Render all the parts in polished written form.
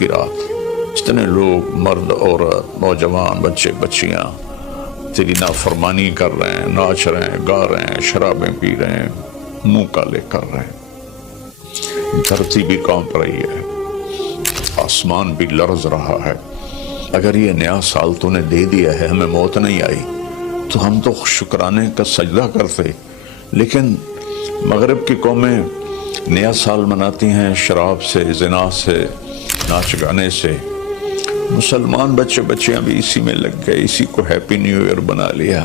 کی رات جتنے لوگ مرد عورت نوجوان بچے بچیاں تیری نافرمانی کر رہے ہیں، ناچ رہے ہیں، گا رہے ہیں، شرابیں پی رہے ہیں، منہ کالے کر رہے ہیں، دھرتی بھی کانپ رہی ہے، آسمان بھی لرز رہا ہے۔ اگر یہ نیا سال تو نے دے دیا ہے، ہمیں موت نہیں آئی تو ہم تو شکرانے کا سجدہ کرتے، لیکن مغرب کی قومیں نیا سال مناتی ہیں شراب سے، زنا سے، ناچ گانے سے۔ مسلمان بچے بچیاں بھی اسی میں لگ گئے، اسی کو ہیپی نیو ایئر بنا لیا۔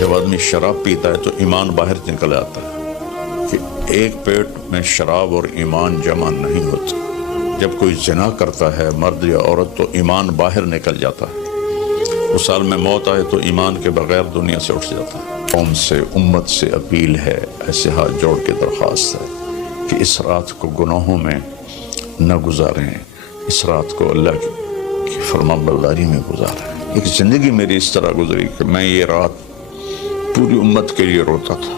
جب آدمی شراب پیتا ہے تو ایمان باہر نکل آتا ہے کہ ایک پیٹ میں شراب اور ایمان جمع نہیں ہوتا۔ جب کوئی زنا کرتا ہے مرد یا عورت تو ایمان باہر نکل جاتا ہے۔ اس سال میں موت آئے تو ایمان کے بغیر دنیا سے اٹھ جاتا ہے۔ قوم سے، امت سے اپیل ہے، ایسے ہاتھ جوڑ کے درخواست ہے کہ اس رات کو گناہوں میں نہ گزاریں، اس رات کو اللہ کی فرما برداری میں گزاریں۔ ایک زندگی میری اس طرح گزری کہ میں یہ رات پوری امت کے لیے روتا تھا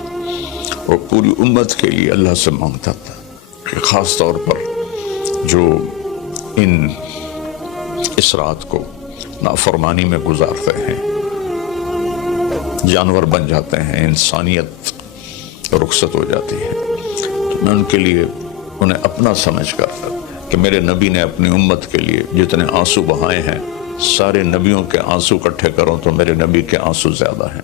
اور پوری امت کے لیے اللہ سے مانگتا تھا، خاص طور پر جو اس رات کو نافرمانی میں گزارتے ہیں، جانور بن جاتے ہیں، انسانیت رخصت ہو جاتی ہے، تو میں ان کے لیے انہیں اپنا سمجھ کر کہ میرے نبی نے اپنی امت کے لیے جتنے آنسو بہائے ہیں، سارے نبیوں کے آنسو اکٹھے کروں تو میرے نبی کے آنسو زیادہ ہیں۔